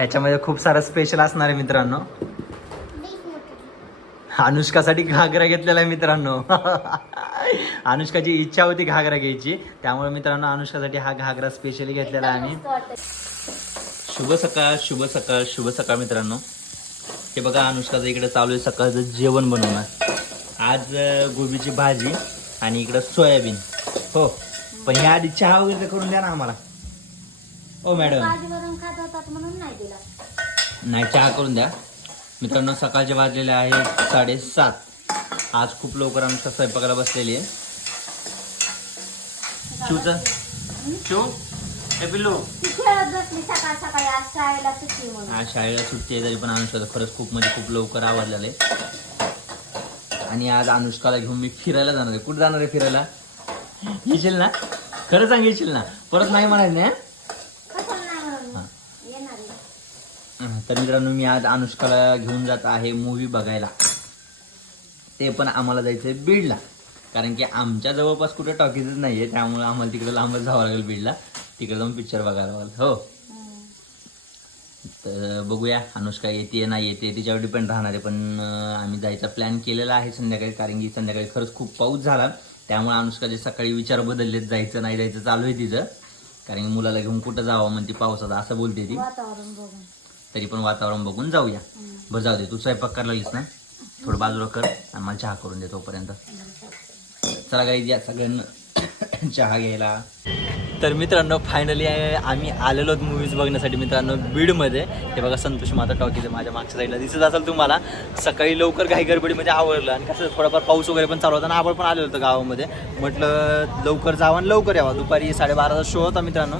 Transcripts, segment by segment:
ह्याच्यामध्ये खूप सारा स्पेशल असणार आहे मित्रांनो. अनुष्कासाठी घागरा घेतलेला आहे मित्रांनो. अनुष्काची इच्छा होती घागरा घ्यायची. त्यामुळे मित्रांनो अनुष्कासाठी हा घागरा स्पेशली घेतलेला आहे आणि शुभ सकाळ शुभ सकाळ शुभ सकाळ मित्रांनो. हे बघा अनुष्काचं इकडे चालू आहे सकाळचं जेवण बनवणार. आज गोबीची भाजी आणि इकडं सोयाबीन. हो पण ह्या आधी चहा वगैरे तर करून द्या ना आम्हाला. हो मॅडम. म्हणून नाही दिला. नाही चहा करून द्या. मित्रांनो सकाळचे वाजलेले आहेत साडेसात. आज खूप लवकर आमच्या स्वयंपाकाला बसलेली आहे. शिवचं शिव? हे पिल्लू. ती खेळत बसली सकाळ सकाळी. आज शाळेला सुट्टी म्हणून. आज शाळेला सुट्टी आहे तरी पण अनुष्काचं खरंच खूप म्हणजे खूप लवकर आवडलेलं आहे. आणि आज अनुष्काला घेऊन मी फिरायला जाणार आहे. कुठे जाणार आहे फिरायला? येशील ना? खरं सांग येशील ना? परत नाही म्हणायचं नाही हं? कशाला नाही म्हणून हा. येणार आहे. हं, तर मित्रांनो मी आज अनुष्काला घेऊन जात आहे मूवी बघायला. ते पण आम्हाला जायचं आहे बीडला. कारण की आमच्या जवळपास कुठे टॉकीजच नाही आहे त्यामुळे आम्हाला तिकडे लांबच जावं लागेल बीडला. तिकडे जाऊन पिक्चर बघायला लागेल हो. तर बघूया अनुष्का येते नाही येते तिच्यावर डिपेंड राहणार आहे. पण आम्ही जायचा प्लॅन केलेला आहे संध्याकाळी कारण की संध्याकाळी खरंच खूप पाऊस झाला. त्यामुळे अनुष्काचे सकाळी विचार बदललेत जायचं नाही जायचं चालू आहे तिचं. कारण की मुलाला घेऊन कुठं जावं म्हणते पावसात असं बोलते ती. तरी पण वातावरण बघून जाऊया. बरं जाऊ दे. तू स्वयंपाक करायला लागलीस ना? थोडं बाजूला कर आणि मला चहा करून दे तोपर्यंत. चला काही द्या सगळ्यांना चहा घ्यायला. तर मित्रांनो फायनली आम्ही आलेलो मूवीज बघण्यासाठी मित्रांनो बीडमध्ये. हे बघा संतोष माता टॉकीज माझ्या मागच्या साईडला दिसत असेल तुम्हाला सकाळी लवकर घाई गडबडीमध्ये आवडलं आणि कसं थोडाफार पाऊस वगैरे पण चालू होता आणि आबळ पण आलेलं होतं गावामध्ये. म्हटलं लवकर जावं आणि लवकर यावं. दुपारी साडेबाराचा शो होता मित्रांनो.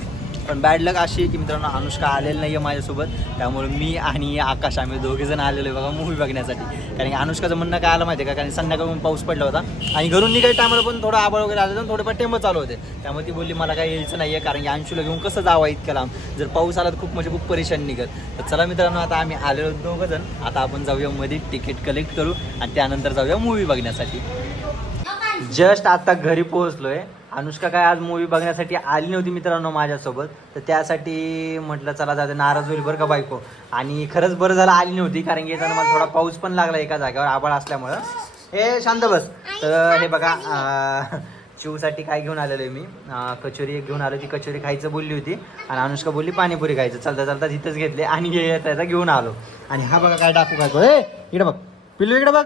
पण बॅड लक अशी आहे की मित्रांनो अनुष्का आलेलं नाही आहे माझ्यासोबत. त्यामुळे मी आणि आकाश आम्ही दोघे जण आलेलो आहे बघा मूवी बघण्यासाठी. कारण की अनुष्काचं म्हणणं काय आलं माहिती आहे का कारण संध्याकाळून पाऊस पडला होता. आणि घरून निघायच्या टायमाला पण थोडं आबळ वगैरे आलं होतं थोडेफार टेंब चालू होते. त्यामुळे ती बोलली मला काही यायचं नाही आहे कारण की अंशूला घेऊन कसं जावं इतक्या लांब जर पाऊस आला तर खूप म्हणजे खूप परेशान निघत तर चला मित्रांनो आता आम्ही आलेलो दोघं जण. आता आपण जाऊया मध्ये तिकीट कलेक्ट करू आणि त्यानंतर जाऊया मूवी बघण्यासाठी. जस्ट आता घरी पोहोचलोय. अनुष्का काय आज मूवी बघण्यासाठी आली नव्हती मित्रांनो माझ्यासोबत. तर त्यासाठी म्हटलं चला जाते नाराज होईल बरं का बायको. आणि खरंच बरं झालं आली नव्हती कारण की येताना मला थोडा पाऊस पण लागला एका जागेवर आबाळ असल्यामुळं. हे शांत बस. तर हे बघा अं, चिवसाठी काय घेऊन आलेलो आहे मी. कचोरी एक घेऊन आलो ती कचोरी खायचं बोलली होती. आणि अनुष्का बोलली पाणीपुरी खायचं. चालता चालता तिथंच घेतले आणि त्याचा घेऊन आलो. आणि हा बघा काय टाकू काय ए इकडे बघ. पिल्लू इकडे बघ.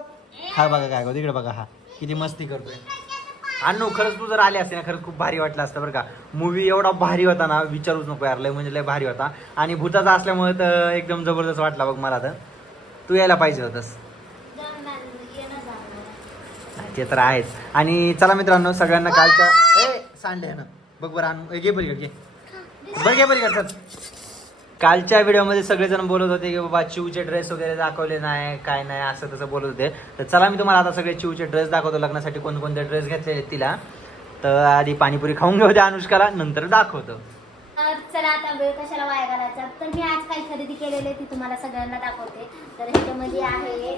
हा बघा काय करतो इकडे बघा हा. किती मस्ती करतोय. अण्णू खरंच तू जर आले असते ना खरंच खूप भारी वाटलं असतं बरं का. मूवी एवढा भारी होता ना विचारूच नको यार लय म्हणजे लय भारी होता. आणि भूताचा असल्यामुळे तर एकदम जबरदस्त वाटला बघ मला तर. तू यायला पाहिजे होतंस. ते तर आहेच. आणि चला मित्रांनो सगळ्यांना कालच्या ए सांडे ना. बघ बरं आणू घे बरी घे. बरं घे बरी चल कालच्या व्हिडिओमध्ये सगळेजण बोलत होते की बाबा चिवचे ड्रेस वगैरे दाखवले नाही काय नाही असं तसं बोलत होते. तर चला मी तुम्हाला आता सगळे चिवचे ड्रेस दाखवतो लग्नासाठी कोणकोणते ड्रेस घेतले तिला. तर आधी पाणीपुरी खाऊन घेऊ द्या अनुष्काला नंतर दाखवतो. चला आता वेळ कशाला वाया घालायचा? तर मी आज काही खरेदी केलेले ती तुम्हाला सगळ्यांना दाखवते. तर ह्याच्यामध्ये आहे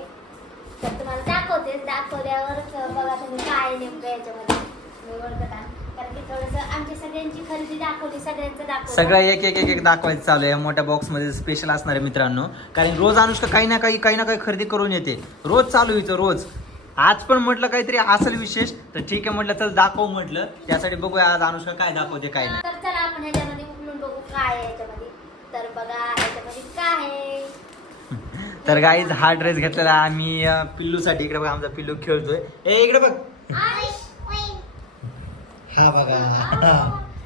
तर तुम्हाला दाखवते. दाखवल्यावर बघा तुम्ही काय नेमकं याच्यामध्ये का मी ओळखत आहे कारण की थोडंसं आमची सगळ्यांची खरेदी दाखवली सगळ्यांचं दाखवलं. सगळं एक एक एक एक दाखवायचं चालू आहे. मोठ्या बॉक्समध्ये स्पेशल असणार आहे मित्रांनो. कारण रोज अनुष्का काही ना काही काही ना काही खरेदी करून येते. रोज चालू व्हायचं रोज. आज पण म्हटलं काहीतरी असेल विशेष तर ठीक आहे म्हटलं तर दाखव म्हटलं. त्यासाठी बघूया आज अनुष्का काय दाखवते काय नाही. तर चला आपण ह्याच्यामध्ये उघडून बघू काय आहे याच्यामध्ये. तर बघा ह्याच्यामध्ये काय आहे? तर गाईज हा ड्रेस घेतलेला आहे आम्ही अं, पिल्लूसाठी. इकडे बघा आमचा पिल्लू खेळतोय. ए इकडे बघ. हा बघा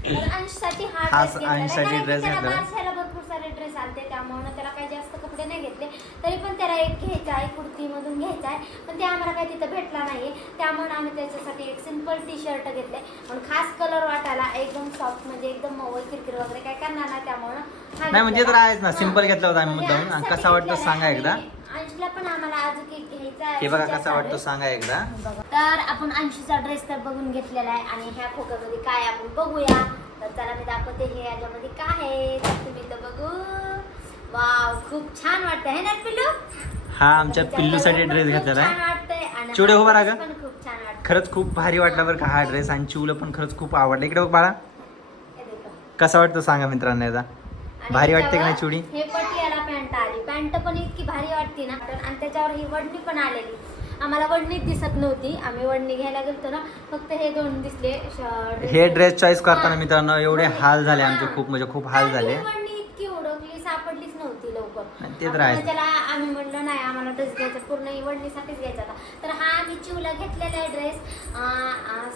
तर अंशसाठी हा ड्रेस घेतलेला आहे. अंशसाठी कारण की ड्रेस त्याला घेतलेला आहे. बारशाला भरपूर सारे ड्रेस आलते त्यामुळे त्याला काही जास्त कपडे नाही घेतले तरी पण त्याला एक घ्यायचा आहे कुर्तीमधून घ्यायचा आहे पण ते आम्हाला काही तिथं भेटला नाही त्यामुळे आम्ही त्याच्यासाठी एक सिंपल टी शर्ट घेतले पण खास कलर वाटायला एकदम सॉफ्ट म्हणजे एकदम मऊ किरकिर वगैरे काय करणार नाही त्यामुळं हा नाही, म्हणजे तर घेतलेला. आहेच ना, हा. simple घेतला होता आम्ही म्हणजे मुद्दामून. आणि अंशसाठी कसा वाटतो घेतलेला सांगा आहे. एकदा. आणि अंशला पण आम्हाला अजून एक घ्यायचा आहे. हे बघा कसा वाटतो. सांगा एकदा. बघा. तर आपण अंशूचा ड्रेस तर बघून घेतलेला आहे आणि ह्या खोक्यामध्ये काय आहे आपण बघूया. तर चला मी दाखवते हे याच्यामध्ये काय आहे. तर तुम्ही तर बघू. वाव खूप छान वाटतंय है ना पिल्लू? हा आमच्या पिल्लूसाठी ड्रेस घेतलेला आहे. चिवडे राहा हा. पण खूप छान खरंच खूप भारी वाटला बरं का हा ड्रेस आणि चिवलं पण खरंच खूप आवडला. इकडे बघ बाळा. हे देखा. कसा वाटतो सांगा मित्रांनो आणि भारी वाटते का नाही त्याच्यावर चिवडी? हे पटियाला पॅन्ट पण इतकी भारी वाटते ना. आणि त्याच्यावर ही वडणी पण आलेली. आम्हाला वडणीच दिसत नव्हती. आम्ही वडणी घ्यायला गेलतो ना फक्त हे दोन दिसले. हे ड्रेस चॉईस करताना. मित्रांनो एवढे हाल झाले आमचे. खूप म्हणजे खूप हाल झाले. वडणी इतकी उडकली सापडलीच नव्हती लवकर. ते तर. त्याला आम्ही म्हणलं नाही आम्हाला ड्रेस घ्यायचा पूर्ण ही वडणीसाठीच घ्यायचा होता. तर हा आम्ही चिवला घेतलेला आहे ड्रेस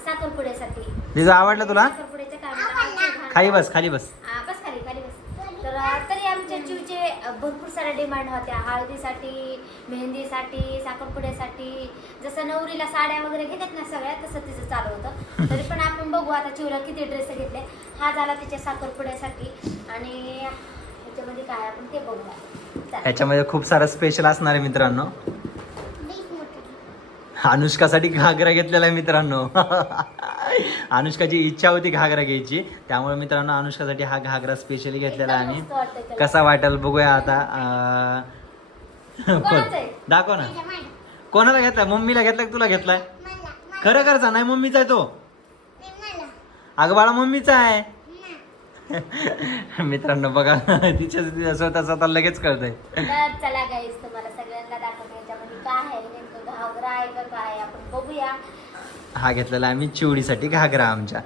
साखरपुड्यासाठी. तिचं आवडलं तुला? साखरपुड्याच्या टायमाला खाली बस खाली बस. बस खाली खाली बस तर अ, तरी आमच्या चिवचे अ, भरपूर साऱ्या डिमांड होत्या. हळदीसाठी मेहंदीसाठी साखरपुड्यासाठी. जसं नवरीला साड्या वगैरे घेतात ना सगळ्या तसं तिचं चालू होतं. तरी पण आपण बघू आता चिवला किती ड्रेस घेतले. हा झाला तिच्या साखरपुड्यासाठी. आणि ह्याच्यामध्ये काय आपण ते बघूया. ह्याच्यामध्ये खूप सारं स्पेशल असणार आहे मित्रांनो. अनुष्कासाठी घागरा घेतलेला आहे मित्रांनो. अनुष्काची इच्छा होती घागरा घ्यायची. त्यामुळे मित्रांनो अनुष्कासाठी हा घागरा स्पेशली घेतलेला त्याला. कसा वाटेल बघूया आता? दाखव ना. कोणाला घेतलाय? मम्मीला घेतलाय का तुला घेतलाय? खरं खरंच नाही मम्मीचा आहे तो. अगं बाळा मम्मीचा आहे. मित्रांनो बघा तिच्या स्वतः स्वतः लगेच कळतंय. चला गाईस तुम्हाला सगळ्यांना दाखवते याच्यामध्ये काय आहे नेमकं घागरा आहे का काय आहे आपण बघूया हा घेतलेला आम्ही चिवडीसाठी घागरा आमच्या.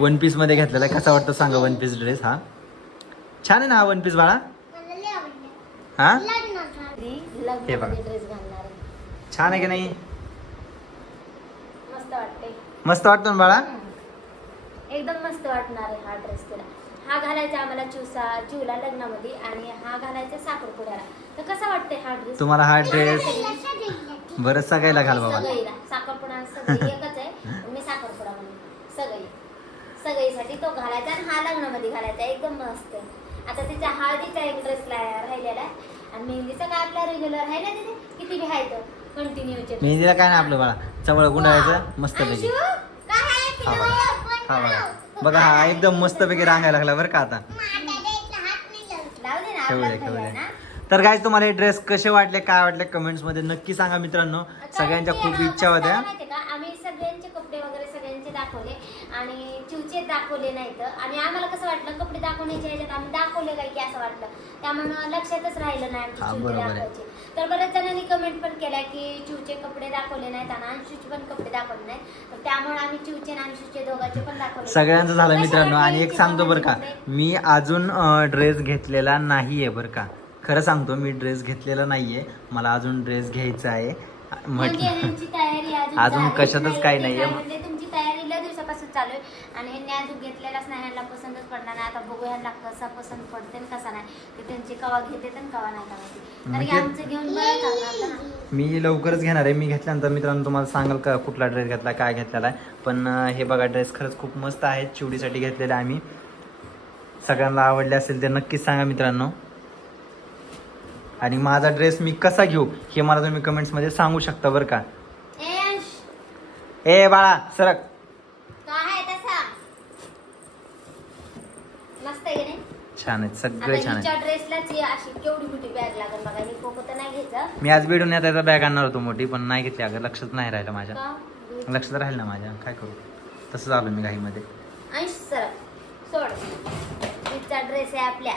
वन पीसमध्ये घेतलेला आहे. कसा वाटतो सांगा वन पीस ड्रेस हा? छान आहे ना हा वन पीस बाळा? हा? हे बघा. छान आहे की नाही? मस्त वाटते मस्त वाटतो ना बाळा? एकदम मस्त वाटणार आहे हा ड्रेस तिला. हा घालायचा आम्हाला चिवसा चिवला लग्नामध्ये आणि हा घालायचा साखरपुड्याला. तर कसा वाटतंय हा ड्रेस तुम्हाला हा ड्रेस बरं सगळ्याला घाल बाबा. सगळीला. साखरपुडा सगळी एकच आहे. मी साखरपुडा सगळी. सगळीसाठी तो घालायचा आणि हा लग्नामध्ये घालायचा. एकदम मस्त. आता तिच्या हळदीचा एक ड्रेस राहिलेला आहे. आणि मेहंदीचा काय आपला रेग्युलर आहे ना तिथे? किती बी आहे तो. कंटिन्यूचे मेहंदीला काय नाही आपलं बाळा? चवळ गुंडाळायचं मस्त पैकी हा? बघा. हा बघा. बघा हा एकदम मस्त पैकी रांगायला लागला बरं का आता. लावू दे तर काय तुम्हाला हे ड्रेस कसे वाटले काय वाटले कमेंट्समध्ये नक्की सांगा मित्रांनो. सगळ्यांच्या खूप इच्छा होत्या. आम्ही सगळ्यांचे कपडे वगैरे सगळ्यांचे दाखवले आणि चिवचे दाखवले नाहीत. आणि आम्हाला कसं वाटलं कपडे दाखवण्याच्या ह्याच्यात आम्ही दाखवले काय की असं वाटलं. त्यामुळे लक्षातच राहिलं नाही आमची चिवचे. दाखवायचे. तर बऱ्याच जणांनी कमेंट पण केल्या की चिवचे कपडे दाखवले नाहीत आणि अंशूचे पण कपडे दाखवले नाहीत. तर त्यामुळे आम्ही चिवचे आणि अंशूचे दोघांचे पण दाखवले. सगळ्यांचं झालं मित्रांनो. आणि एक सांगतो बरं का? मी अजून ड्रेस घेतलेला नाहीये बरं का. खरं सांगतो मी ड्रेस घेतलेला नाहीये. मला अजून ड्रेस घ्यायचा आहे. म्हटलं तयारी? अजून अजून झालीच कशातच. काही नाहीये. काय तुमची तयारी लय दिवसापासून चालू आहे. आणि ह्यांनी अजून घेतलेलाच नाही ह्यांना पसंतच पडणार नाही. आता बघू ह्यांना कसा पसंत पडते आणि कसा नाही. ते त्यांची कवा घेते आणि कवा नाही. कारण की म्हणजे- आमचं घेऊन बरं चालणार होतं ना. मी लवकरच घेणार आहे. मी घेतल्यानंतर मित्रांनो तुम्हाला सांगाल का कुठला ड्रेस घेतला काय घेतलेला आहे. पण अं, हे बघा ड्रेस खरंच खूप मस्त आहे. चिवडीसाठी घेतलेला आम्ही. सगळ्यांना आवडले असेल ते नक्कीच सांगा मित्रांनो. आणि माझा ड्रेस मी कसा घेऊ हे मला तुम्ही कमेंट्समध्ये सांगू शकता बरं का. ए बाळा सरक. छान आहेत सगळे छान आहेत. मी आज बेडून येता बॅग आणणार होतो मोठी पण नाही घेतली अगं लक्षात नाही राहिलं माझ्या. लक्षात राहील ना माझ्या काय करू? तसं झालं मी घाईमध्ये. ड्रेस आहे आपल्या.